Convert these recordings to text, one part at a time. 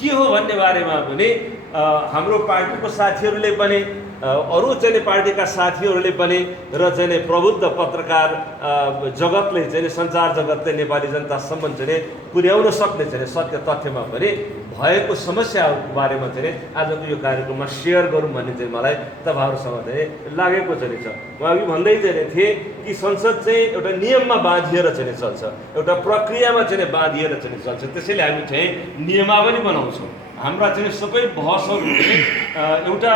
के हो भन्ने बारेमा पनि हाम्रो पार्टीको साथीहरूले पनि अरू चाहिँ पार्टीका साथीहरूले पनि र चाहिँ प्रबुद्ध पत्रकार जगतले चाहिँ सञ्चार जगतले नेपाली जनतासम्म चाहिँ पुर्याउन सक्ने चाहिँ सत्य तथ्यमा पनि भएको समस्याहरूको बारेमा चाहिँ आजको यो कार्यक्रममा सेयर गरौँ भन्ने चाहिँ मलाई तपाईँहरूसँग चाहिँ लागेको चाहिँ छ। म अघि भन्दै चाहिँ थिएँ कि संसद चाहिँ एउटा नियममा बाँधिएर चाहिँ चल्छ, एउटा प्रक्रियामा चाहिँ बाँधिएर चाहिँ चल्छ। त्यसैले हामी चाहिँ नियमावली बनाउँछौँ। हाम्रा चाहिँ सबै बहसहरू एउटा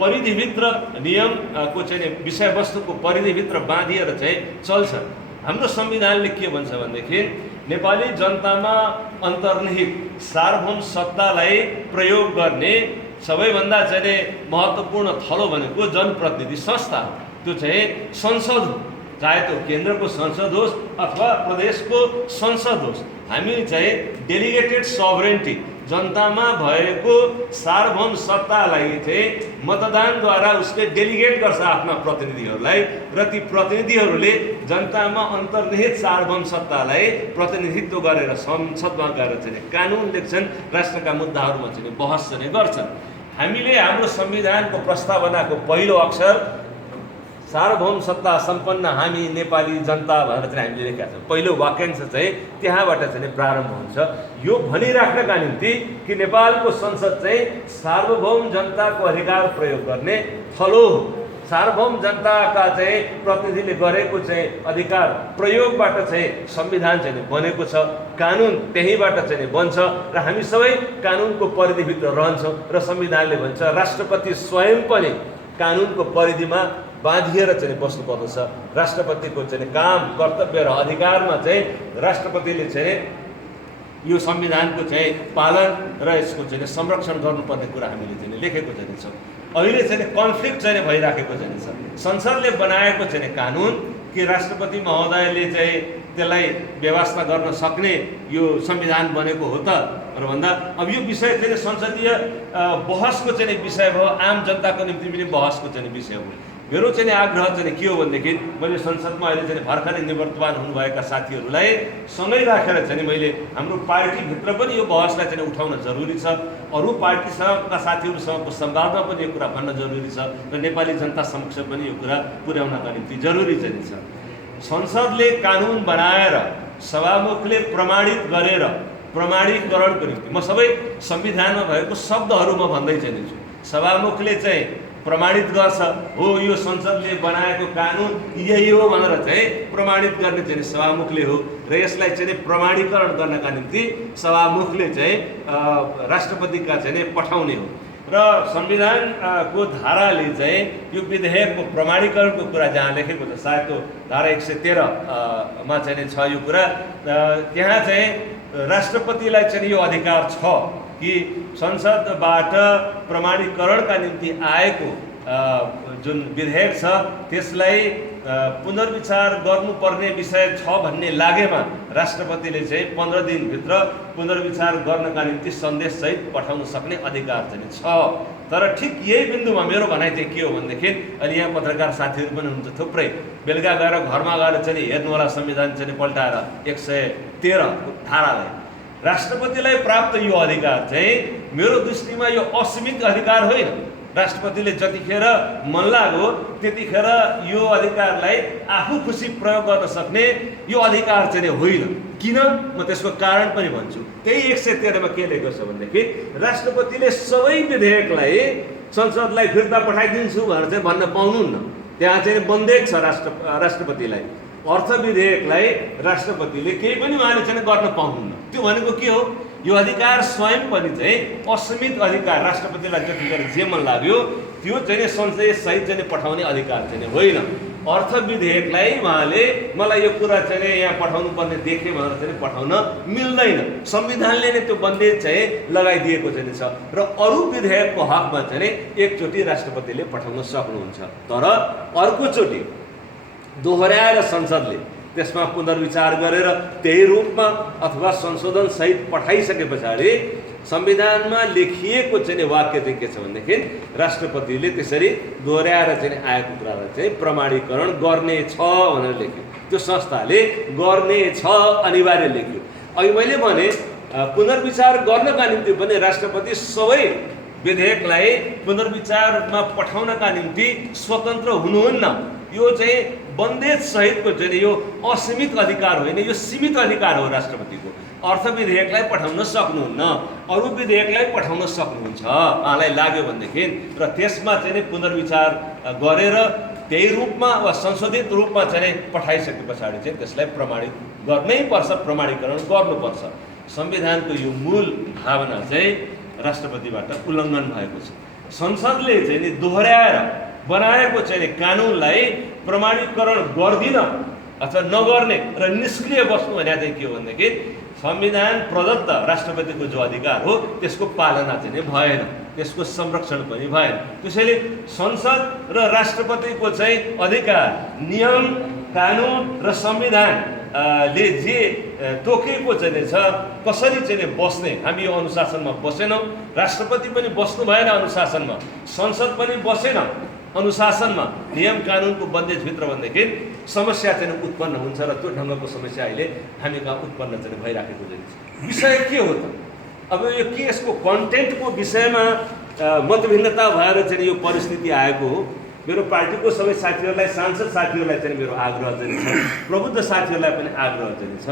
परिधिभित्र नियमको चाहिँ विषयवस्तुको परिधिभित्र बाँधिएर चाहिँ चल्छन्। हाम्रो संविधानले के भन्छ भनेदेखि नेपाली जनतामा अन्तर्निहित सार्वभौम सत्तालाई प्रयोग गर्ने सबैभन्दा चाहिँ महत्त्वपूर्ण थलो भनेको जनप्रतिनिधि संस्था हो। त्यो चाहिँ संसद हो, चाहे त्यो केन्द्रको संसद होस् अथवा प्रदेशको संसद होस्। हामी चाहिँ डेलिगेटेड सभरेन्टी जनतामा भएको सार्वभौम सत्तालाई चाहिँ मतदानद्वारा उसले डेलिगेट गर्छ आफ्ना प्रतिनिधिहरूलाई र ती प्रतिनिधिहरूले जनतामा अन्तर्निहित सार्वभौम सत्तालाई प्रतिनिधित्व गरेर संसदमा गएर चाहिँ कानुन लेख्छन्, राष्ट्रका मुद्दाहरूमा चाहिँ बहस चाहिँ गर्छन्। हामीले हाम्रो संविधानको प्रस्तावनाको पहिलो अक्षर सार्वभौम सत्ता सम्पन्न हामी नेपाली जनता भनेर चाहिँ हामीले लेखेका छौँ। पहिलो वाक्यांश चाहिँ त्यहाँबाट चाहिँ प्रारम्भ हुन्छ। यो भनिराख्नका निम्ति कि नेपालको संसद चाहिँ सार्वभौम जनताको अधिकार प्रयोग गर्ने थलो हो। सार्वभौम जनताका चाहिँ प्रतिनिधिले गरेको चाहिँ अधिकार प्रयोगबाट चाहिँ संविधान चाहिँ बनेको छ, कानुन त्यहीबाट चाहिँ बन्छ र हामी सबै कानुनको परिधिभित्र रहन्छौँ। र संविधानले भन्छ राष्ट्रपति स्वयं पनि कानुनको परिधिमा बाँधिएर चाहिँ बस्नुपर्दछ। राष्ट्रपतिको चाहिँ काम, कर्तव्य र अधिकारमा चाहिँ राष्ट्रपतिले चाहिँ यो संविधानको चाहिँ पालन र यसको चाहिँ संरक्षण गर्नुपर्ने कुरा हामीले चाहिँ लेखेको चाहिँ छ। अहिले चाहिँ कन्फ्लिक्ट चाहिँ भइराखेको चाहिँ छ। संसदले बनाएको चाहिँ कानुन कि राष्ट्रपति महोदयले चाहिँ त्यसलाई व्यवस्था गर्न सक्ने यो संविधान बनेको हो त भनेर भन्दा अब यो विषय चाहिँ संसदीय बहसको चाहिँ विषय भयो, आम जनताको निम्ति पनि बहसको चाहिँ विषय हो। मेरो चाहिँ आग्रह चाहिँ के हो भनेदेखि मैले संसदमा अहिले चाहिँ भर्खरै निवर्तमान हुनुभएका साथीहरूलाई सँगै राखेर चाहिँ मैले हाम्रो पार्टीभित्र पनि यो बहसलाई चाहिँ उठाउन जरुरी छ। अरू पार्टीसँगका साथीहरूसँगको संवादमा पनि यो कुरा भन्न जरुरी छ र नेपाली जनता समक्ष पनि यो कुरा पुर्याउनका निम्ति जरुरी चाहिँ छ। संसदले कानुन बनाएर सभामुखले प्रमाणित गरेर प्रमाणीकरणको निम्ति म सबै संविधानमा भएको शब्दहरूमा भन्दै चाहिँ छु। सभामुखले चाहिँ प्रमाणित गर्छ, हो यो संसदले बनाएको कानुन यही हो भनेर चाहिँ प्रमाणित गर्ने चाहिँ सभामुखले हो र यसलाई चाहिँ प्रमाणीकरण गर्नका निम्ति सभामुखले चाहिँ राष्ट्रपतिका चाहिँ पठाउने हो। र संविधानको धाराले चाहिँ यो विधेयकको प्रमाणीकरणको कुरा जहाँ लेखेको छ, सायद त्यो धारा 113 मा चाहिँ छ यो कुरा। त्यहाँ चाहिँ राष्ट्रपतिलाई चाहिँ यो अधिकार छ कि संसदबाट प्रमाणीकरणका निम्ति आएको जुन विधेयक छ त्यसलाई पुनर्विचार गर्नुपर्ने विषय छ भन्ने लागेमा राष्ट्रपतिले चाहिँ 15 दिनभित्र पुनर्विचार गर्नका निम्ति सन्देशसहित पठाउन सक्ने अधिकार चाहिँ छ। तर ठिक यही बिन्दुमा मेरो भनाइ चाहिँ के हो भनेदेखि अहिले यहाँ पत्रकार साथीहरू पनि हुनुहुन्छ थुप्रै, बेलुका गएर घरमा गएर चाहिँ हेर्नुहोला संविधान चाहिँ पल्टाएर 113 धारालाई। राष्ट्रपतिलाई प्राप्त यो अधिकार चाहिँ मेरो दृष्टिमा यो असीमित अधिकार होइन। राष्ट्रपतिले जतिखेर मन लाग्यो त्यतिखेर यो अधिकारलाई आफू खुसी प्रयोग गर्न सक्ने यो अधिकार चाहिँ होइन। किन? म त्यसको कारण पनि भन्छु। त्यही 113 मा के लेखेको छ भनेदेखि राष्ट्रपतिले सबै विधेयकलाई संसदलाई फिर्ता पठाइदिन्छु भनेर चाहिँ भन्न पाउनुहुन्न। त्यहाँ चाहिँ बन्देज छ राष्ट्रपतिलाई। अर्थ विधेयकलाई राष्ट्रपतिले केही पनि उहाँले चाहिँ गर्न पाउनुहुन्न। त्यो भनेको के हो? यो अधिकार स्वयं पनि चाहिँ असीमित अधिकार, राष्ट्रपतिलाई जतिखेर जे मन लाग्यो त्यो चाहिँ संसदीय सहित चाहिँ पठाउने अधिकार चाहिँ होइन। अर्थ विधेयकलाई उहाँले मलाई यो कुरा चाहिँ यहाँ पठाउनु पर्ने देखे भनेर चाहिँ पठाउन मिल्दैन। संविधानले नै त्यो बन्देज चाहिँ लगाइदिएको चाहिँ छ र अरू विधेयकको हकमा चाहिँ एकचोटि राष्ट्रपतिले पठाउन सक्नुहुन्छ। तर अर्कोचोटि दोहोऱ्याएर संसदले त्यसमा पुनर्विचार गरेर त्यही रूपमा अथवा संशोधन सहित पठाइसके पछाडि संविधानमा लेखिएको चाहिँ वाक्य चाहिँ के छ भनेदेखि राष्ट्रपतिले त्यसरी दोहोऱ्याएर चाहिँ आएको कुरालाई चाहिँ प्रमाणीकरण गर्ने छ भनेर लेख्यो। त्यो संस्थाले गर्ने छ अनिवार्य लेख्यो। अहिले मैले भने पुनर्विचार गर्नका निम्ति पनि राष्ट्रपति सबै विधेयकलाई पुनर्विचारमा पठाउनका निम्ति स्वतन्त्र हुनुहुन्न। यो चाहिँ बन्देज सहितको चाहिँ यो असीमित अधिकार होइन, यो सीमित अधिकार हो राष्ट्रपतिको। अर्थ विधेयकलाई पठाउन सक्नुहुन्न, अरू विधेयकलाई पठाउन सक्नुहुन्छ उहाँलाई लाग्यो भनेदेखि, र त्यसमा चाहिँ पुनर्विचार गरेर त्यही रूपमा वा संशोधित रूपमा चाहिँ पठाइसके पछाडि चाहिँ त्यसलाई प्रमाणित गर्नै पर्छ, प्रमाणीकरण गर्नुपर्छ। संविधानको यो मूल भावना चाहिँ राष्ट्रपतिबाट उल्लङ्घन भएको छ। संसदले चाहिँ नि दोहोऱ्याएर बनाएको चाहिँ कानुनलाई प्रमाणीकरण गर्दिन अथवा नगर्ने र निष्क्रिय बस्नु भने चाहिँ के हो भनेदेखि संविधान प्रदत्त राष्ट्रपतिको जो अधिकार हो त्यसको पालना चाहिँ नि भएन, त्यसको संरक्षण पनि भएन। त्यसैले संसद र राष्ट्रपतिको चाहिँ अधिकार नियम, कानुन र संविधान ले जे तोकेको चाहिँ छ कसरी चाहिँ बस्ने, हामी यो अनुशासनमा बसेनौँ, राष्ट्रपति पनि बस्नु भएन अनुशासनमा, संसद पनि बसेन अनुशासनमा, नियम कानुनको बन्देजभित्र भनेदेखि समस्या चाहिँ उत्पन्न हुन्छ र त्यो ढङ्गको समस्या अहिले हामी कहाँ उत्पन्न चाहिँ भइराखेको छ। विषय के हो त? अब यो केसको कन्टेन्टको विषयमा मतभिन्नता भएर चाहिँ यो परिस्थिति आएको हो। मेरो पार्टीको सबै साथीहरूलाई, सांसद साथीहरूलाई चाहिँ मेरो आग्रह चाहिँ छ, प्रबुद्ध साथीहरूलाई पनि आग्रह चाहिँ छ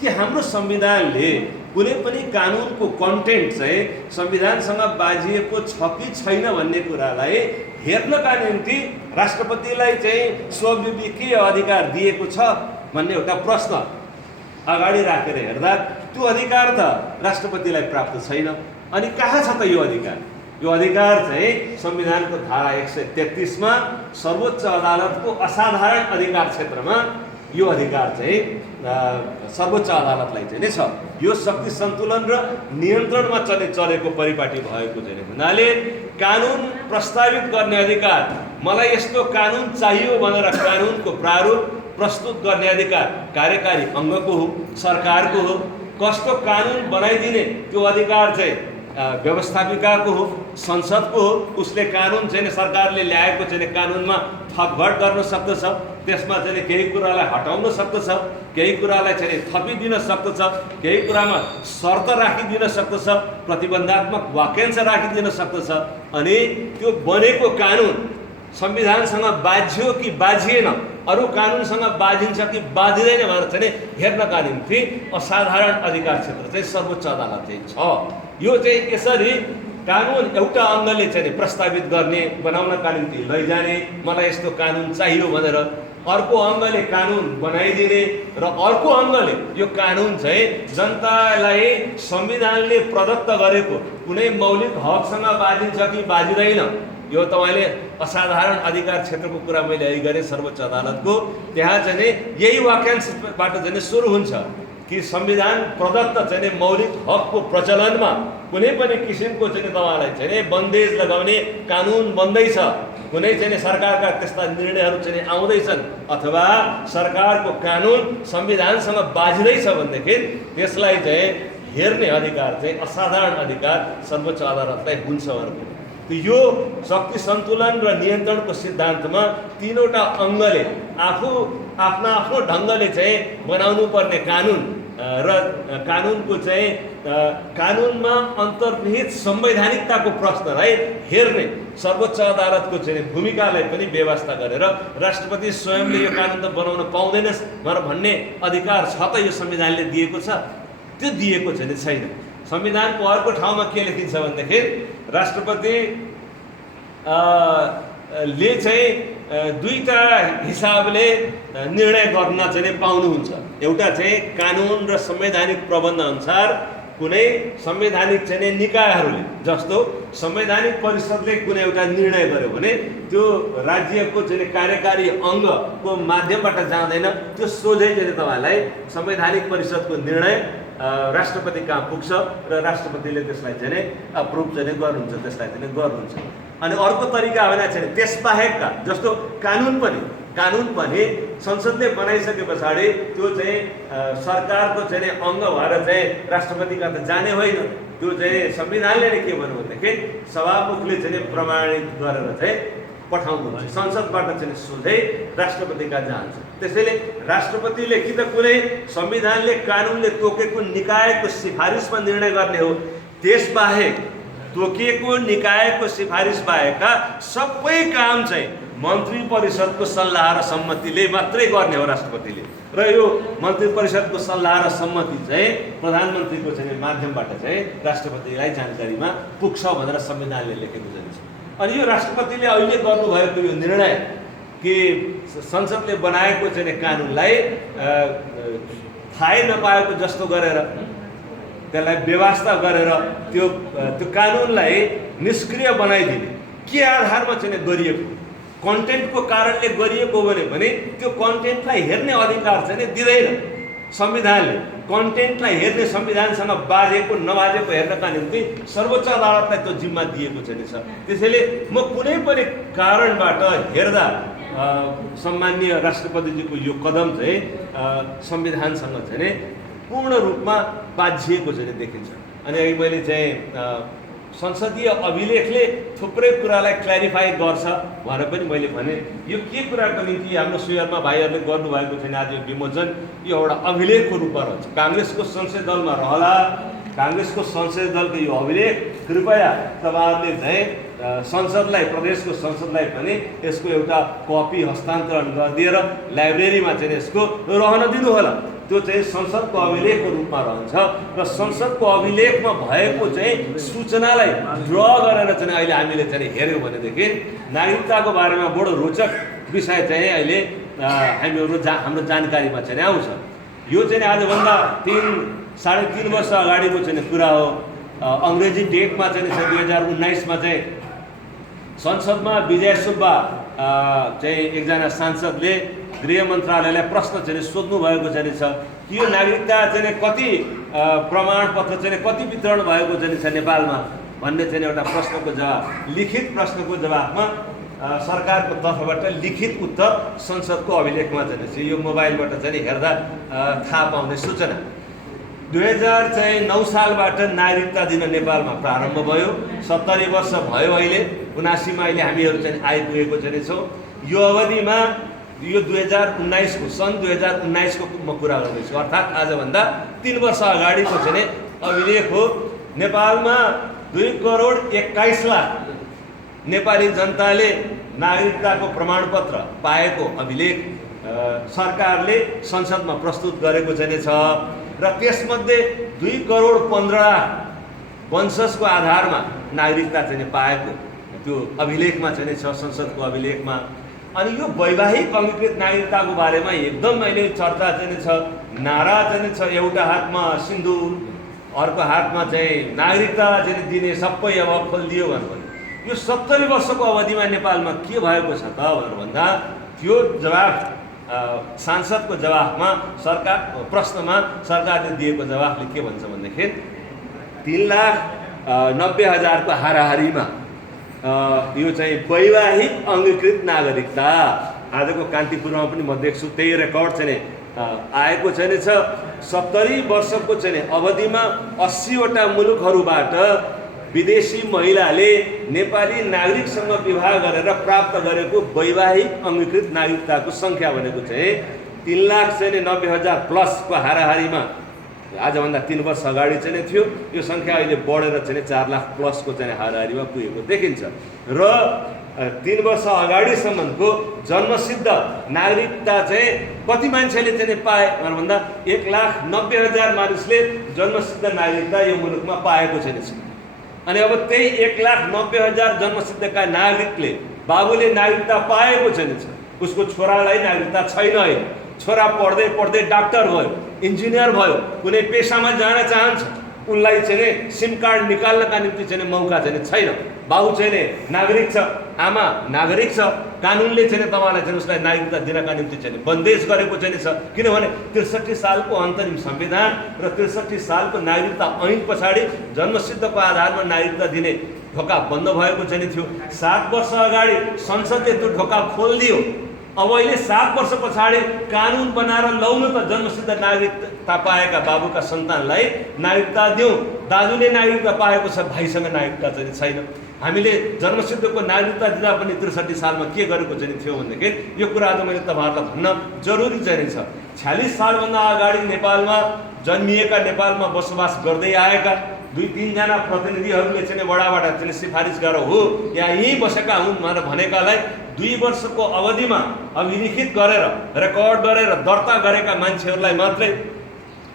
कि हाम्रो संविधानले कुनै पनि कानुनको कन्टेन्ट चाहिँ संविधानसँग बाझिएको छ कि छैन भन्ने कुरालाई हेर्नका निम्ति राष्ट्रपतिलाई चाहिँ स्वविवेकीय अधिकार दिएको छ भन्ने एउटा प्रश्न अगाडि राखेर हेर्दा त्यो अधिकार त राष्ट्रपतिलाई प्राप्त छैन। अनि कहाँ छ त यो अधिकार? यो अधिकार चाहिँ संविधानको धारा 133 मा सर्वोच्च अदालतको असाधारण अधिकार क्षेत्रमा यो अधिकार चाहिँ सर्वोच्च अदालतलाई चाहिँ छ। यो शक्ति सन्तुलन र नियन्त्रणमा चलेको परिपाटी भएको चाहिँ हुनाले कानुन प्रस्तावित गर्ने अधिकार, मलाई यस्तो कानुन चाहियो भनेर कानुनको प्रारूप प्रस्तुत गर्ने अधिकार कार्यकारी अङ्गको हो, सरकारको हो। कस्तो कानुन बनाइदिने त्यो अधिकार चाहिँ व्यवस्थापिकाको हो, संसदको हो। उसले कानुन चाहिँ सरकारले ल्याएको चाहिँ कानुनमा थपघट गर्न सक्दछ, त्यसमा चाहिँ केही कुरालाई हटाउन सक्दछ, केही कुरालाई चाहिँ थपिदिन सक्दछ, केही कुरामा शर्त राखिदिन सक्दछ, प्रतिबन्धात्मक वाक्यांश राखिदिन सक्दछ। अनि त्यो बनेको कानुन संविधानसँग बाझ्यो कि बाझिएन, अरू कानुनसँग बाझिन्छ कि बाझिँदैन भनेर चाहिँ हेर्नका निम्ति असाधारण अधिकार क्षेत्र चाहिँ सर्वोच्च अदालत चाहिँ छ। यो चाहिँ यसरी कानुन एउटा अङ्गले चाहिँ प्रस्तावित गर्ने, बनाउनका निम्ति लैजाने, मलाई यस्तो कानुन चाहियो भनेर अर्को अङ्गले कानुन बनाइदिने र अर्को अङ्गले यो कानुन चाहिँ जनतालाई संविधानले प्रदत्त गरेको कुनै मौलिक हकसँग बाझिन्छ कि बाझिँदैन, यो तपाईँले असाधारण अधिकार क्षेत्रको कुरा मैले अघि गरेँ सर्वोच्च अदालतको। त्यहाँ चाहिँ यही वाक्यांशबाट चाहिँ सुरु हुन्छ कि संविधान प्रदत्त चाहिँ मौलिक हकको प्रचलनमा कुनै पनि किसिमको चाहिँ तपाईँलाई चाहिँ बन्देज लगाउने कानुन बन्दैछ, कुनै चाहिँ सरकारका त्यस्ता निर्णयहरू चाहिँ आउँदैछन् अथवा सरकारको कानुन संविधानसँग बाझिँदैछ भनेदेखि त्यसलाई चाहिँ हेर्ने अधिकार चाहिँ असाधारण अधिकार सर्वोच्च अदालतलाई हुन्छ भनेर। यो शक्ति सन्तुलन र नियन्त्रणको सिद्धान्तमा तीनवटा अङ्गले आफू आफ्नो ढङ्गले चाहिँ बनाउनु पर्ने कानुन र कानुनको चाहिँ कानुनमा अन्तर्निहित संवैधानिकताको प्रश्नलाई हेर्ने सर्वोच्च अदालतको चाहिँ भूमिकालाई पनि व्यवस्था गरेर राष्ट्रपति स्वयंले यो कानुन त बनाउन पाउँदैनस् भनेर भन्ने अधिकार छ त यो संविधानले दिएको छ, त्यो दिएको चाहिँ छैन। संविधानको अर्को ठाउँमा के लेखिन्छ भनेदेखि राष्ट्रपति ले चाहिँ दुईटा हिसाबले निर्णय गर्न चाहिँ पाउनुहुन्छ। एउटा चाहिँ कानुन र संवैधानिक प्रबन्ध अनुसार कुनै संवैधानिक चाहिँ निकायहरूले, जस्तो संवैधानिक परिषदले कुनै एउटा निर्णय गर्यो भने त्यो राज्यको चाहिँ कार्यकारी अङ्गको माध्यमबाट जाँदैन, त्यो सोझै चाहिँ तपाईँलाई संवैधानिक परिषदको निर्णय राष्ट्रपति कहाँ पुग्छ र राष्ट्रपतिले त्यसलाई चाहिँ अप्रुभ चाहिँ गर्नुहुन्छ, त्यसलाई चाहिँ गर्नुहुन्छ। अनि अर्को तरिका होइन चाहिँ त्यसबाहेकका, जस्तो कानुन पनि संसदले बनाइसके पछाडि त्यो चाहिँ सरकारको चाहिँ अङ्ग भएर चाहिँ राष्ट्रपति कहाँ त जाने होइन, त्यो चाहिँ संविधानले नै के भन्नु भनेदेखि सभामुखले चाहिँ प्रमाणित गरेर चाहिँ पठाउनुहुन्छ, संसदबाट चाहिँ सोझै राष्ट्रपति कहाँ जान्छ। त्यसैले राष्ट्रपतिले कि त कुनै संविधानले कानुनले तोकेको निकायको सिफारिसमा निर्णय गर्ने हो, त्यसबाहेक तोकिएको निकायको सिफारिस बाहेकका सबै काम चाहिँ मन्त्री परिषदको सल्लाह र सम्मतिले मात्रै गर्ने हो राष्ट्रपतिले। र यो मन्त्री परिषदको सल्लाह र सम्मति चाहिँ प्रधानमन्त्रीको चाहिँ माध्यमबाट चाहिँ राष्ट्रपतिलाई जानकारीमा पुग्छ भनेर संविधानले लेखेको छ। अनि यो राष्ट्रपतिले अहिले गर्नुभएको यो निर्णय कि संसदले बनाएको चाहिँ कानुनलाई थाहै नपाएको जस्तो गरेर, त्यसलाई बेवास्ता गरेर त्यो कानुनलाई निष्क्रिय बनाइदिने के आधारमा चाहिँ गरिएको, कन्टेन्टको कारणले गरिएको हो भने त्यो कन्टेन्टलाई हेर्ने अधिकार चाहिँ दिँदैन संविधानले। कन्टेन्टलाई हेर्ने संविधानसँग बाजेको नबाजेको हेर्नका निम्ति सर्वोच्च अदालतलाई त्यो जिम्मा दिएको चाहिँ छ। त्यसैले म कुनै पनि कारणबाट हेर्दा सम्माननीय राष्ट्रपतिजीको यो कदम चाहिँ संविधानसँग चाहिँ पूर्ण रूपमा बाझिएको चाहिँ देखिन्छ। अनि अघि मैले चाहिँ संसदीय अभिलेखले थुप्रै कुरालाई क्ल्यारिफाई गर्छ भनेर पनि मैले भने। यो के कुराको निम्ति हाम्रो सुयरमा भाइहरूले गर्नुभएको छैन आज यो विमोचन, यो एउटा अभिलेखको रूपमा रहन्छ। काङ्ग्रेसको संसदीय दलमा रहला, काङ्ग्रेसको संसदीय दलको यो अभिलेख कृपया तपाईँहरूले चाहिँ संसदलाई, प्रदेशको संसदलाई पनि यसको एउटा कपी हस्तान्तरण गरिदिएर लाइब्रेरीमा चाहिँ यसको रहन दिनुहोला। त्यो चाहिँ संसदको अभिलेखको रूपमा रहन्छ र संसदको अभिलेखमा भएको चाहिँ सूचनालाई ड्र गरेर चाहिँ अहिले हामीले चाहिँ हेऱ्यौँ भनेदेखि नागरिकताको बारेमा बडो रोचक विषय चाहिँ अहिले हाम्रो जानकारीमा चाहिँ आउँछ। यो चाहिँ आजभन्दा 3-3.5 वर्ष अगाडिको चाहिँ कुरा हो। अङ्ग्रेजी डेटमा चाहिँ 2019मा चाहिँ संसदमा विजय सुब्बा चाहिँ एकजना सांसदले गृह मन्त्रालयलाई प्रश्न चाहिँ सोध्नु भएको चाहिँ छ कि यो नागरिकता चाहिँ कति प्रमाणपत्र चाहिँ कति वितरण भएको चाहिँ छ नेपालमा भन्ने चाहिँ एउटा प्रश्नको जवाब, लिखित प्रश्नको जवाबमा सरकारको तर्फबाट लिखित उत्तर संसदको अभिलेखमा चाहिँ यो मोबाइलबाट चाहिँ हेर्दा थाहा पाउने सूचना। 2009 सालबाट नागरिकता दिन नेपालमा प्रारम्भ भयो। 70 वर्ष भयो अहिले, 79मा अहिले हामीहरू चाहिँ आइपुगेको चाहिँ छौँ। यो अवधिमा यो 2019को सन् 2019को म कुरा गर्दैछु, अर्थात् आजभन्दा 3 वर्ष अगाडिको चाहिँ अभिलेख हो। नेपालमा 2,21,00,000 नेपाली जनताले नागरिकताको प्रमाणपत्र पाएको अभिलेख सरकारले संसदमा प्रस्तुत गरेको चाहिँ छ र त्यसमध्ये 2,15,00,000 वंशजको आधारमा नागरिकता चाहिँ पाएको त्यो अभिलेखमा चाहिँ छ, संसदको अभिलेखमा। अनि यो वैवाहिक अंगीकृत नागरिकताको बारेमा एकदम अहिले चर्चा चाहिँ छ, नारा चाहिँ छ, एउटा हातमा सिन्दुर अर्को हातमा चाहिँ नागरिकता चाहिँ दिने सबै अब खोलिदियो भनेर। यो 70 वर्षको अवधिमा नेपालमा के भएको छ त भनेर भन्दा त्यो जवाफ सांसदको जवाफमा सरकार प्रश्नमा सरकारले दिएको जवाफले के भन्छ भनेदेखि 3,90,000 को हाराहारीमा यो चाहिँ वैवाहिक अंगीकृत नागरिकता। आजको कान्तिपुरमा पनि म देख्छु त्यही रेकर्ड चाहिँ आएको चाहिँ छ। 70 वर्षको चाहिँ अवधिमा 80वटा मुलुकहरूबाट विदेशी महिलाले नेपाली नागरिकसँग विवाह गरेर प्राप्त गरेको वैवाहिक अंगीकृत नागरिकताको संख्या भनेको चाहिँ 3,90,000 प्लसको हाराहारीमा आजभन्दा 3 वर्ष अगाडि चाहिँ थियो। यो संख्या अहिले बढेर चाहिँ 4 लाख प्लसको चाहिँ हाराहारीमा पुगेको देखिन्छ। र 3 वर्ष अगाडिसम्मको जन्मसिद्ध नागरिकता चाहिँ कति मान्छेले चाहिँ पाए भन्दा 1,90,000 मानिसले जन्मसिद्ध नागरिकता यो मुलुकमा पाएको छैन। अनि अब त्यही 1,90,000 जन्मसिद्धका नागरिकले बाबुले नागरिकता पाएको छैन, उसको छोरालाई नागरिकता छैन। है छोरा पढ्दै पढ्दै डाक्टर भयो, इन्जिनियर भयो, कुनै पेसामा जान चाहन्छ, उनलाई चाहिँ सिम कार्ड निकाल्नका निम्ति चाहिँ मौका चाहिँ छैन। बाबु चाहिँ नागरिक छ, आमा नागरिक छ, कानुनले चाहिँ तपाईँलाई चाहिँ उसलाई नागरिकता दिनका निम्ति चाहिँ बन्देज गरेको चाहिँ छ। किनभने 63 सालको अन्तरिम संविधान र 63 सालको नागरिकता ऐन पछाडि जन्मसिद्धको आधारमा नागरिकता दिने ढोका बन्द भएको चाहिँ थियो। 7 वर्ष अगाडि संसदले त्यो ढोका खोलिदियो। अब अहिले 7 वर्ष पछाडि कानुन बनाएर लौन त जन्मसिद्ध नागरिकता पाएका बाबुका सन्तानलाई नागरिकता दिउँ। दाजुले नागरिकता पाएको छ, भाइसँग नागरिकता चाहिँ छैन। हामीले जन्मसिद्धको नागरिकता दिँदा पनि 63 सालमा के गरेको चाहिँ थियो भनेदेखि यो कुरा आज मैले तपाईँहरूलाई भन्न जरुरी चाहिँ छ। 46 सालभन्दा अगाडि नेपालमा जन्मिएका, नेपालमा बसोबास गर्दै आएका 2-3 जना प्रतिनिधिहरूले चाहिँ वडाबाट चाहिँ सिफारिस गरेर हो या यहीँ बसेका हुन् भनेकालाई 2 वर्षको अवधिमा अभिलिखित गरेर, रेकर्ड गरेर, दर्ता गरेका मान्छेहरूलाई मात्रै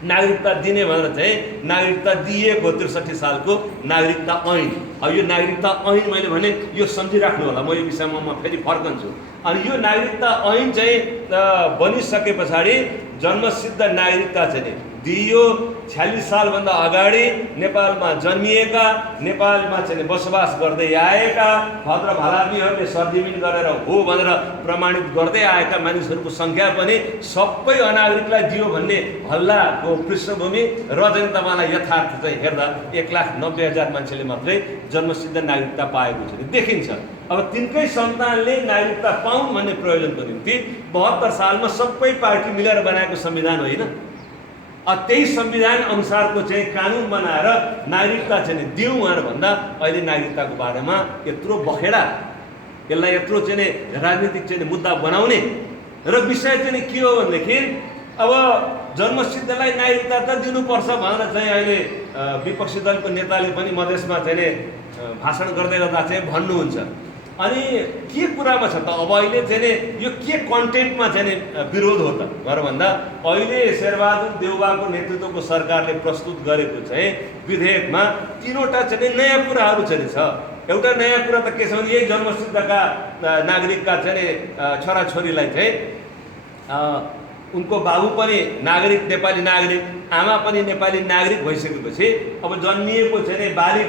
नागरिकता दिने भनेर चाहिँ नागरिकता दिएको 63 सालको नागरिकता ऐन। अब यो नागरिकता ऐन मैले भने यो सम्झिराख्नु होला, म यो विषयमा म फेरि फर्कन्छु। अनि यो नागरिकता ऐन चाहिँ बनिसके पछाडि जन्मसिद्ध नागरिकता चाहिँ दिइयो। 46 सालभन्दा अगाडि नेपालमा जन्मिएका, नेपालमा चाहिँ बसोबास गर्दै आएका, भद्र भलादमीहरूले सरजिमिन गरेर हो भनेर प्रमाणित गर्दै आएका मानिसहरूको सङ्ख्या पनि सबै अनागरिकलाई दियो भन्ने हल्लाको पृष्ठभूमि र चाहिँ तपाईँलाई यथार्थ चाहिँ हेर्दा 1,90,000 मान्छेले मात्रै जन्मसिद्ध नागरिकता पाएको छ देखिन्छ। अब तिनकै सन्तानले नागरिकता पाउन् भन्ने प्रयोजनको निम्ति 72 सालमा सबै पार्टी मिलेर बनाएको संविधान होइन, त्यही संविधान अनुसारको चाहिँ कानुन बनाएर नागरिकता चाहिँ दिउँ भनेर भन्दा अहिले नागरिकताको बारेमा यत्रो बखेडा, यसलाई यत्रो चाहिँ राजनीतिक चाहिँ मुद्दा बनाउने र विषय चाहिँ के हो भनेदेखि अब जन्मसिद्धलाई नागरिकता त दिनुपर्छ भनेर चाहिँ अहिले विपक्षी दलको नेताले पनि मधेसमा चाहिँ भाषण गर्दै गर्दा चाहिँ भन्नुहुन्छ। अनि के कुरामा छ त अब अहिले चाहिँ यो के कन्टेन्टमा चाहिँ विरोध हो त भनेर भन्दा अहिले शेरबहादुर देउवाको नेतृत्वको सरकारले प्रस्तुत गरेको चाहिँ विधेयकमा 3वटा चाहिँ नयाँ कुराहरू चाहिँ छ। एउटा नयाँ कुरा त के छ भने यही जन्मसिद्धका नागरिकका चाहिँ छोराछोरीलाई चाहिँ उनको बाबु पनि नागरिक, नेपाली नागरिक, आमा पनि नेपाली नागरिक भइसकेपछि अब जन्मिएको चाहिँ बालिग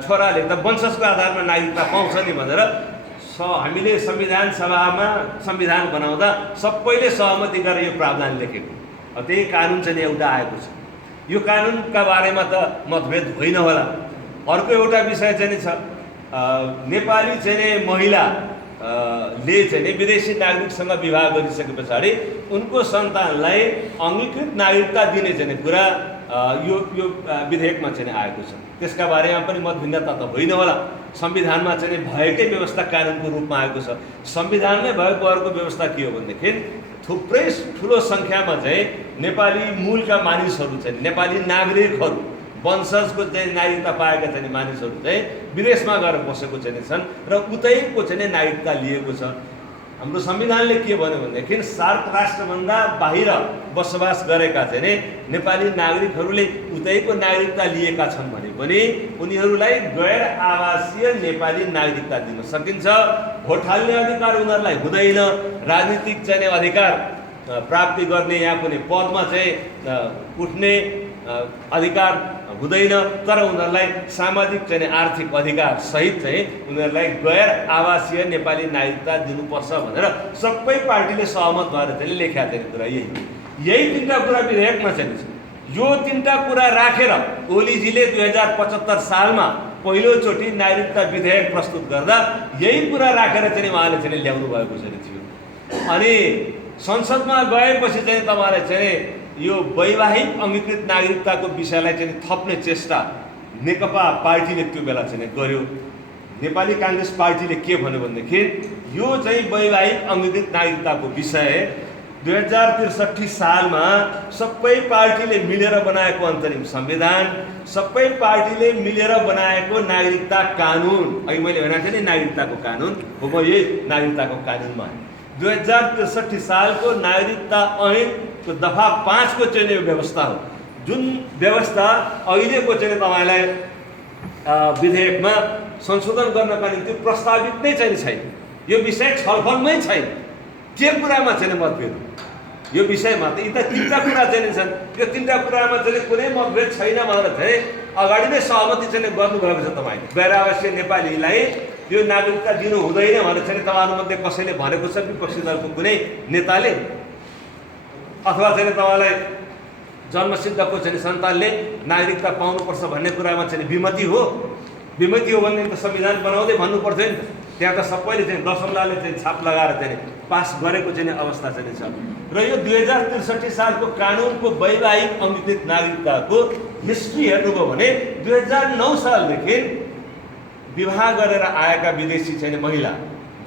छोराले त वंशजको आधारमा नागरिकता पाउँछ नि भनेर हामीले संविधान सभामा संविधान बनाउँदा सबैले सहमति गरेर यो प्रावधान लेखेको। त्यही कानुन चाहिँ एउटा आएको छ। यो कानुनका बारेमा त मतभेद होइन होला। अर्को एउटा विषय चाहिँ छ, नेपाली चाहिँ महिला ले चाहिँ विदेशी नागरिकसँग विवाह गरिसके पछाडि उनको सन्तानलाई अङ्गीकृत नागरिकता दिने चाहिँ कुरा यो विधेयकमा चाहिँ आएको छ। त्यसका बारेमा पनि मतभिन्नता त होइन होला। संविधानमा चाहिँ भएकै व्यवस्था कानुनको रूपमा आएको छ। संविधानमै भएको अर्को व्यवस्था के हो भनेदेखि थुप्रै ठुलो सङ्ख्यामा चाहिँ नेपाली मूलका मानिसहरू चाहिँ, नेपाली नागरिकहरू, वंशजको चाहिँ नागरिकता पाएका चाहिँ मानिसहरू चाहिँ विदेशमा गएर बसेको चाहिँ छन् र उतैको चाहिँ नागरिकता लिएको छ। हाम्रो संविधानले के भन्यो भनेदेखि सार्क राष्ट्रभन्दा बाहिर बसोबास गरेका चाहिँ नेपाली नागरिकहरूले उतैको नागरिकता लिएका छन् भने पनि उनीहरूलाई गैर आवासीय नेपाली नागरिकता दिन सकिन्छ। भोट हाल्ने अधिकार उनीहरूलाई हुँदैन, राजनीतिक चाहिँ अधिकार प्राप्ति गर्ने, यहाँ कुनै पदमा चाहिँ उठ्ने अधिकार हुँदैन, तर उनीहरूलाई सामाजिक चाहिँ आर्थिक अधिकार सहित चाहिँ उनीहरूलाई गैर आवासीय नेपाली नागरिकता दिनुपर्छ भनेर सबै पार्टीले सहमत भएर चाहिँ लेखेका चाहिँ कुरा यही 3टा कुरा विधेयकमा चाहिँ छ। यो 3टा कुरा राखेर ओलीजीले 2075 सालमा पहिलोचोटि नागरिकता विधेयक प्रस्तुत गर्दा यही कुरा राखेर चाहिँ उहाँले चाहिँ ल्याउनु भएको चाहिँ थियो। अनि संसदमा गएपछि चाहिँ तपाईँलाई चाहिँ यो वैवाहिक अङ्गीकृत नागरिकताको विषयलाई चाहिँ थप्ने चेष्टा नेकपा पार्टीले त्यो बेला चाहिँ गर्यो। नेपाली काङ्ग्रेस पार्टीले के भन्यो भनेदेखि यो चाहिँ वैवाहिक अङ्गीकृत नागरिकताको विषय 2063 सालमा सबै पार्टीले मिलेर बनाएको अन्तरिम संविधान, सबै पार्टीले मिलेर बनाएको नागरिकता कानुन, अघि मैले भनेको थिएँ नि नागरिकताको कानुन हो, म यही नागरिकताको कानुनमा 2063 सालको नागरिकता ऐनको दफा 5 को चाहिँ व्यवस्था हो, जुन व्यवस्था अहिलेको चाहिँ तपाईँलाई विधेयकमा संशोधन गर्नका निम्ति प्रस्तावित नै चाहिँ छैन। यो विषय छलफलमै छैन। के कुरामा चाहिँ मतभेद यो विषयमा त यी त 3टा कुरा चाहिँ छन्। यो 3टा कुरामा चाहिँ कुनै मतभेद छैन भनेर चाहिँ अगाडि नै सहमति चाहिँ गर्नुभएको छ। तपाईँले गैर आवासीय नेपालीलाई यो नागरिकता दिनु हुँदैन भनेर चाहिँ तपाईँहरूमध्ये कसैले भनेको छ? विपक्षी दलको कुनै नेताले? अथवा चाहिँ तपाईँलाई जन्मसिद्धको चाहिँ सन्तानले नागरिकता पाउनुपर्छ भन्ने कुरामा चाहिँ विमति हो? विमति हो भने त संविधान बनाउँदै भन्नु पर्थ्यो नि त। त्यहाँ त सबैले चाहिँ दशमलाले चाहिँ छाप लगाएर चाहिँ पास गरेको चाहिँ अवस्था चाहिँ छ। र यो 2063 सालको कानुनको वैवाहिक अङ्गीकृत नागरिकताको हिस्ट्री हेर्नुभयो भने 2009 सालदेखि विवाह गरेर आएका विदेशी चाहिँ महिला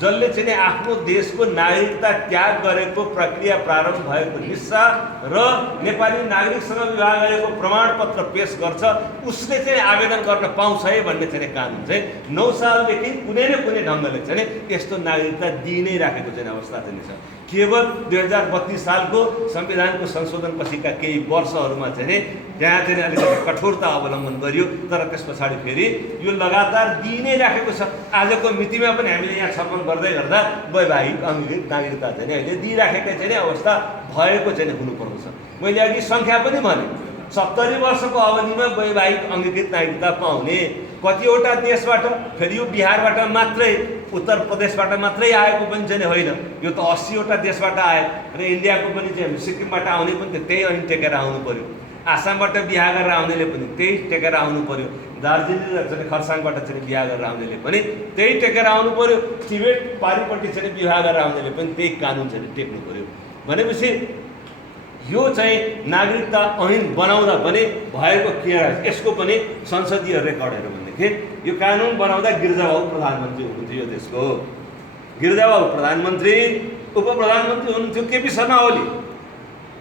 जसले चाहिँ आफ्नो देशको नागरिकता त्याग गरेको प्रक्रिया प्रारम्भ भएको हिस्सा र नेपाली नागरिकसँग विवाह गरेको प्रमाणपत्र पेश गर्छ, उसले चाहिँ आवेदन गर्न पाउँछ है भन्ने चाहिँ कानुन चाहिँ 9 सालदेखि कुनै न कुनै ढङ्गले चाहिँ यस्तो नागरिकता दिइ नै राखेको चाहिँ अवस्था चाहिँ छ। केवल 2032 सालको संविधानको संशोधनपछिका केही वर्षहरूमा चाहिँ त्यहाँ चाहिँ अलिकति कठोरता अवलम्बन गरियो, तर त्यस पछाडि फेरि यो लगातार दिइ नै राखेको छ। आजको मितिमा पनि हामीले यहाँ छलफल गर्दै गर्दा वैवाहिक अङ्गीकृत नागरिकता चाहिँ अहिले दिइराखेकै चाहिँ अवस्था भएको चाहिँ हुनुपर्दछ। मैले अघि सङ्ख्या पनि भने 70 वर्षको अवधिमा वैवाहिक अङ्गीकृत नागरिकता पाउने कतिवटा देशबाट, फेरि यो बिहारबाट मात्रै, उत्तर प्रदेशबाट मात्रै आएको पनि चाहिँ होइन, यो त 80वटा देशबाट आए र इन्डियाको पनि चाहिँ सिक्किमबाट आउने पनि त्यही ऐन टेकेर आउनु पर्यो, आसामबाट बिहा गरेर आउनेले पनि त्यही टेकेर आउनु पर्यो, दार्जिलिङ र चाहिँ खरसाङबाट चाहिँ बिहा गरेर आउनेले पनि त्यही टेकेर आउनु पर्यो, टिबेट पारिपट्टि चाहिँ विवाह गरेर आउनेले पनि त्यही कानुन चाहिँ टेक्नु पर्यो। भनेपछि यो चाहिँ नागरिकता ऐन बनाउँदा पनि भएको के यसको पनि संसदीय रेकर्ड हेर्यो भनेदेखि यो कानुन बनाउँदा गिरिजाबाबु प्रधानमन्त्री हुनुहुन्थ्यो, यो देशको गिरिजाबाबु प्रधानमन्त्री, उप प्रधानमन्त्री हुनुहुन्थ्यो केपी शर्मा ओली,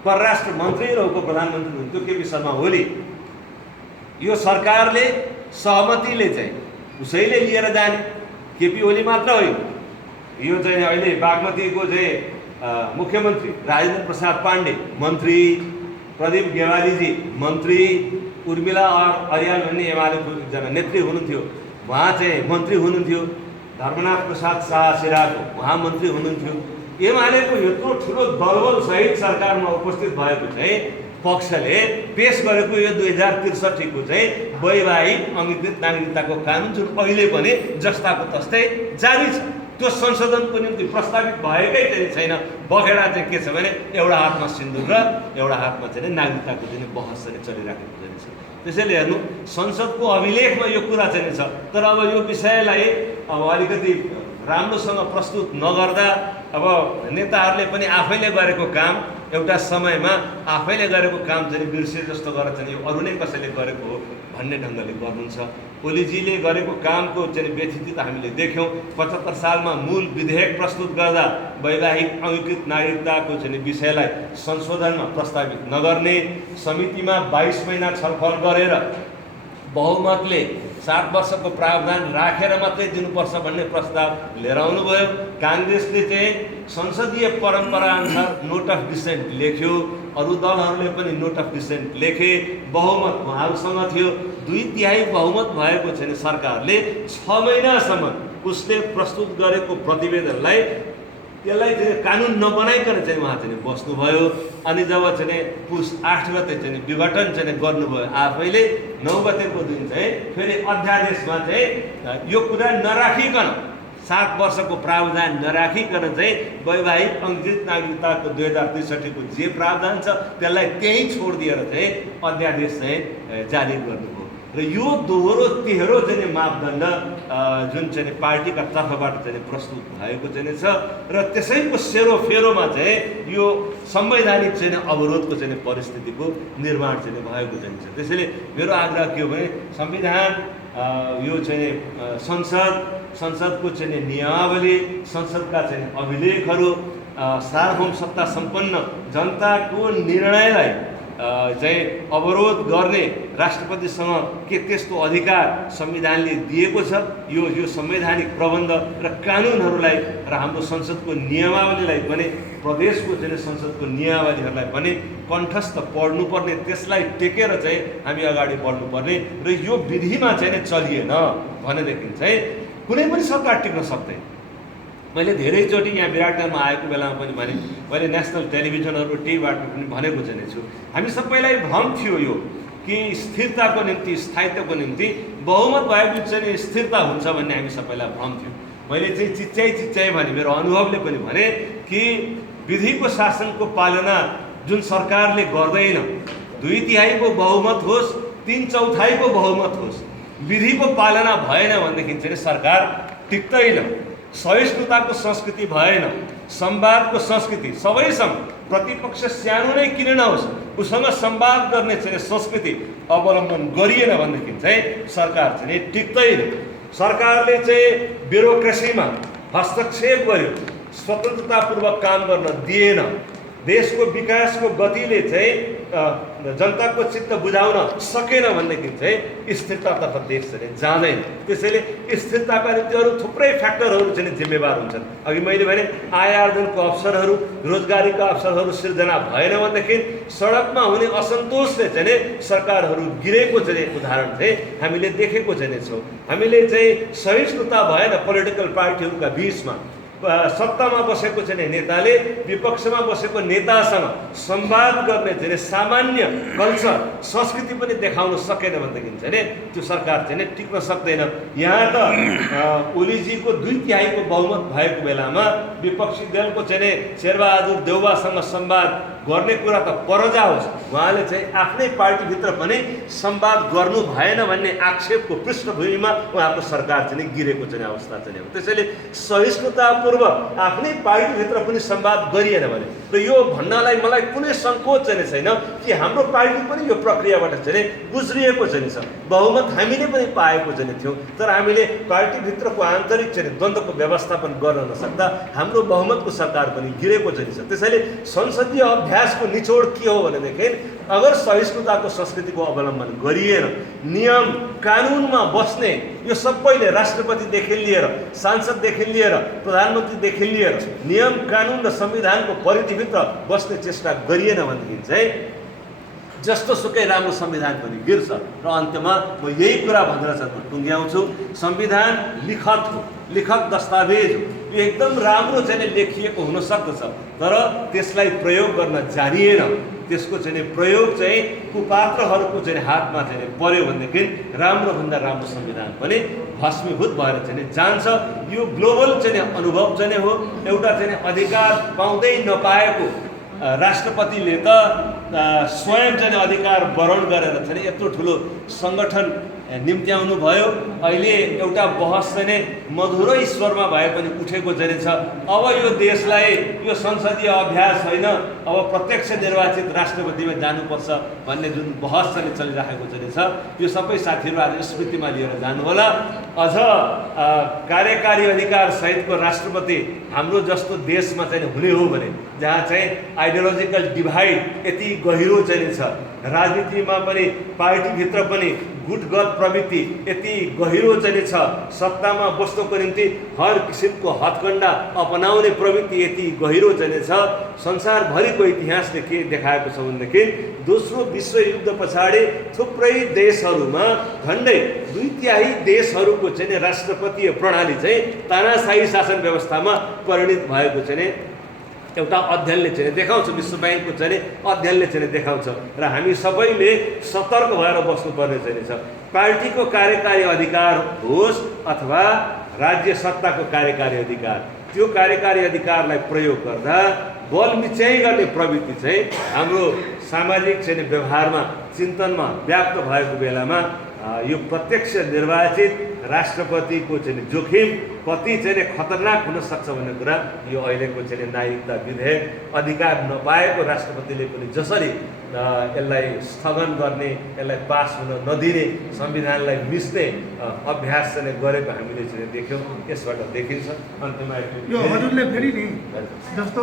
परराष्ट्र मन्त्री र उप प्रधानमन्त्री हुनुहुन्थ्यो केपी शर्मा ओली। यो सरकारले सहमतिले चाहिँ उसैले लिएर जाने, केपी ओली मात्र होइन, यो चाहिँ अहिले बागमतीको चाहिँ मुख्यमन्त्री राजेन्द्र प्रसाद पाण्डे मन्त्री, प्रदीप गेवालीजी मन्त्री, उर्मिला अर्याल भन्ने एमालेको एकजना नेत्री हुनुहुन्थ्यो, उहाँ चाहिँ मन्त्री हुनुहुन्थ्यो, धर्मनाथ प्रसाद शाह सिराको उहाँ मन्त्री हुनुहुन्थ्यो। एमालेको यत्रो ठुलो दलबल सहित सरकारमा उपस्थित भएको चाहिँ पक्षले पेश गरेको यो 2063 को चाहिँ वैवाहिक अङ्गीकृत नागरिकताको कानुन जुन अहिले पनि जस्ताको तस्तै जारी छ, त्यो संशोधनको निम्ति प्रस्तावित भएकै चाहिँ छैन। बखेडा चाहिँ के छ भने एउटा हातमा सिन्दुर र एउटा हातमा चाहिँ नागरिकताको चाहिँ बहस चाहिँ चलिराखेको चाहिँ छ। त्यसैले हेर्नु संसदको अभिलेखमा यो कुरा चाहिँ छ, तर अब यो विषयलाई अब अलिकति राम्रोसँग प्रस्तुत नगर्दा अब नेताहरूले पनि आफैले गरेको काम एउटा समयमा आफैले गरेको काम चाहिँ बिर्से जस्तो गरेर चाहिँ यो अरू नै कसैले गरेको हो भन्ने ढङ्गले गर्नुहुन्छ। ओलीजीले गरेको कामको चाहिँ व्यथित हामीले देख्यौँ। 75 सालमा मूल विधेयक प्रस्तुत गर्दा वैवाहिक अङ्गीकृत नागरिकताको चाहिँ विषयलाई संशोधनमा प्रस्तावित नगर्ने, समितिमा 22 महिना छलफल गरेर बहुमतले 7 वर्षको प्रावधान राखेर मात्रै दिनुपर्छ भन्ने प्रस्ताव लिएर आउनुभयो। काङ्ग्रेसले चाहिँ संसदीय परम्परा अनुसार नोट अफ डिसेन्ट लेख्यो, अरू दलहरूले पनि नोट अफ डिसेन्ट लेखे, बहुमत उहाँहरूसँग थियो। 2/3 बहुमत भएको छैन सरकारले 6 महिनासम्म उसले प्रस्तुत गरेको प्रतिवेदनलाई त्यसलाई चाहिँ कानुन नबनाइकन चाहिँ उहाँ चाहिँ बस्नुभयो। अनि जब चाहिँ पुस 8 गते चाहिँ विघटन चाहिँ गर्नुभयो आफैले, 9 गतेको दिन चाहिँ फेरि अध्यादेशमा चाहिँ यो कुरा नराखिकन 7 वर्षको प्रावधान नराखिकन चाहिँ वैवाहिक अङ्गीकृत नागरिकताको 2063 को जे प्रावधान छ त्यसलाई त्यही छोडिदिएर चाहिँ अध्यादेश चाहिँ जारी गर्नुभयो। र यो दोहोरो तेह्रो चाहिँ मापदण्ड जुन चाहिँ पार्टीका तर्फबाट चाहिँ प्रस्तुत भएको चाहिँ छ र त्यसैको सेरोफेरोमा चाहिँ यो संवैधानिक चाहिँ अवरोधको चाहिँ परिस्थितिको निर्माण चाहिँ भएको चाहिँ छ। त्यसैले मेरो आग्रह के हो भने संविधान, यो चाहिँ संसदको चाहिँ नियमावली, संसदका चाहिँ अभिलेखहरू, सार्वभौम सत्ता सम्पन्न जनताको निर्णयलाई चाहिँ अवरोध गर्ने राष्ट्रपतिसँग के त्यस्तो अधिकार संविधानले दिएको छ। यो संवैधानिक प्रबन्ध र कानुनहरूलाई र हाम्रो संसदको नियमावलीलाई पनि, प्रदेशको चाहिँ संसदको नियमावलीहरूलाई पनि कण्ठस्थ पढ्नुपर्ने, त्यसलाई टेकेर चाहिँ हामी अगाडि बढ्नुपर्ने। र यो विधिमा चाहिँ चलिएन भनेदेखि चाहिँ कुनै पनि सरकार टिक्न सक्दैन। मैले धेरैचोटि यहाँ विराटनगरमा आएको बेलामा पनि भने, मैले नेसनल टेलिभिजनहरू टिभीबाट पनि भनेको चाहिँ छु, हामी सबैलाई भ्रम थियो यो कि स्थिरताको निम्ति, स्थायित्वको निम्ति बहुमत भएको चाहिँ स्थिरता हुन्छ भन्ने हामी सबैलाई भ्रम थियो। मैले चाहिँ चिच्याइ भने, मेरो अनुभवले पनि भने कि विधिको शासनको पालना जुन सरकारले गर्दैन, 2/3 को बहुमत होस्, 3/4 को बहुमत होस्, विधिको पालना भएन भनेदेखि चाहिँ सरकार टिक्दैन, सहिष्णुताको संस्कृति भएन, संवादको संस्कृति सबैसँग, प्रतिपक्ष सानो नै किन नहोस् उसँग संवाद गर्ने चाहिँ संस्कृति अवलम्बन गरिएन भनेदेखि चाहिँ सरकार चाहिँ टिक्दैन। सरकारले चाहिँ ब्युरोक्रेसीमा हस्तक्षेप गर्यो, स्वतन्त्रतापूर्वक काम गर्न दिएन, देशको विकासको गतिले चाहिँ जनताको चित्त बुझाउन सकेन भनेदेखि चाहिँ स्थिरतातर्फ देश चाहिँ जाँदैन। त्यसैले स्थिरताका निम्ति अरू थुप्रै फ्याक्टरहरू चाहिँ जिम्मेवार हुन्छन्। अघि मैले भने आय आर्जनको अवसरहरू, रोजगारीका अवसरहरू सिर्जना भएन भनेदेखि सडकमा हुने असन्तोषले चाहिँ सरकारहरू गिरेको चाहिँ उदाहरण चाहिँ हामीले देखेको चाहिँ छौँ। हामीले चाहिँ सहिष्णुता भएन पोलिटिकल पार्टीहरूका बिचमा। सत्तामा बसेको चाहिँ नेताले विपक्षमा बसेको नेतासँग संवाद गर्ने चाहिँ सामान्य कल्चर संस्कृति पनि देखाउन सकेन भनेदेखि चाहिँ त्यो सरकार चाहिँ टिक्न सक्दैन। यहाँ त ओलीजीको 2/3 बहुमत भएको बेलामा विपक्षी दलको चाहिँ शेरबहादुर देउवासँग संवाद गर्ने कुरा त पर जाओस्, उहाँले चाहिँ आफ्नै पार्टीभित्र पनि संवाद गर्नु भएन भन्ने आक्षेपको पृष्ठभूमिमा उहाँको सरकार चाहिँ गिरेको चाहिँ अवस्था चाहिँ हो। त्यसैले सहिष्णुतापूर्वक आफ्नै पार्टीभित्र पनि संवाद गरिएन भने र यो भन्नलाई मलाई कुनै सङ्कोच चाहिँ छैन कि हाम्रो पार्टी पनि यो प्रक्रियाबाट चाहिँ गुज्रिएको चाहिँ छ। बहुमत हामीले पनि पाएको चाहिँ थियौँ, तर हामीले पार्टीभित्रको आन्तरिक चाहिँ द्वन्द्वको व्यवस्थापन गर्न नसक्दा हाम्रो बहुमतको सरकार पनि गिरेको चाहिँ छ। त्यसैले संसदीय अभ्यासको निचोड के हो भनेदेखि अगर सहिष्णुताको संस्कृतिको अवलम्बन गरिएन, नियम कानुनमा बस्ने यो सबैले राष्ट्रपतिदेखि लिएर सांसददेखि लिएर प्रधानमन्त्रीदेखि लिएर नियम कानुन र संविधानको परिधिभित्र बस्ने चेष्टा गरिएन भनेदेखि चाहिँ जस्तो सुकै राम्रो संविधान पनि गिर्छ। र अन्त्यमा म यही कुरा भनेर चाहिँ टुङ्ग्याउँछु, संविधान लिखत हो, लिखत दस्तावेज हो, यो एकदम राम्रो चाहिँ लेखिएको हुन सक्दछ, तर त्यसलाई प्रयोग गर्न जानिएन, त्यसको चाहिँ प्रयोग चाहिँ कुपात्रहरूको चाहिँ हातमा चाहिँ पर्यो भनेदेखि राम्रोभन्दा राम्रो संविधान पनि भस्मीभूत भएर चाहिँ जान्छ। यो ग्लोबल चाहिँ अनुभव चाहिँ हो। एउटा चाहिँ अधिकार पाउँदै नपाएको राष्ट्रपतिले त स्वयं चाहिँ अधिकार वरण गरेर चाहिँ यत्रो ठुलो सङ्गठन निम्त्याउनु भयो। अहिले एउटा बहस चाहिँ मधुरै स्वरमा भए पनि उठेको चाहिँ छ, अब यो देशलाई यो संसदीय अभ्यास होइन, अब प्रत्यक्ष निर्वाचित राष्ट्रपतिमा जानुपर्छ भन्ने जुन बहस चाहिँ चलिरहेको चाहिँ छ, यो सबै साथीहरू आज स्मृतिमा लिएर जानुहोला। अझ कार्यकारी अधिकार सहितको राष्ट्रपति हाम्रो जस्तो देशमा चाहिँ हुने हो भने जहाँ चाहिँ आइडियोलोजिकल डिभाइड यति गहिरो चाहिँ छ, राजनीतिमा पनि पार्टीभित्र पनि गुटगत प्रवृत्ति यति गहिरो चाहिँ छ, सत्तामा बस्नको निम्ति हर किसिमको हथकण्डा अपनाउने प्रवृत्ति यति गहिरो चाहिँ छ। संसारभरिको इतिहासले के देखाएको छ भनेदेखि दोस्रो विश्वयुद्ध पछाडि थुप्रै देशहरूमा झन्डै 2/3 देशहरूको चाहिँ राष्ट्रपतीय प्रणाली चाहिँ तानाशाही शासन व्यवस्थामा परिणत भएको चाहिँ एउटा अध्ययनले चाहिँ देखाउँछ, विश्व ब्याङ्कको चाहिँ अध्ययनले चाहिँ देखाउँछ। र हामी सबैले सतर्क भएर बस्नुपर्ने चाहिँ छ। पार्टीको कार्यकारी अधिकार होस् अथवा राज्य सत्ताको कार्यकारी अधिकार, त्यो कार्यकारी अधिकारलाई प्रयोग गर्दा बल मिच्याइ गर्ने प्रवृत्ति चाहिँ हाम्रो सामाजिक चाहिँ व्यवहारमा चिन्तनमा व्याप्त भएको बेलामा यो प्रत्यक्ष निर्वाचित राष्ट्रपतिको चाहिँ जोखिम कति चाहिँ खतरनाक हुन सक्छ भन्ने कुरा यो अहिलेको चाहिँ नागरिकता विधेयक अधिकार नपाएको राष्ट्रपतिले पनि जसरी यसलाई स्थगन गर्ने, यसलाई पास हुन नदिने, संविधानलाई मिच्ने अभ्यास चाहिँ गरेको हामीले चाहिँ देख्यौँ। यसबाट देखिन्छ। अन्त्यमा यो हजुरले फेरि नि जस्तो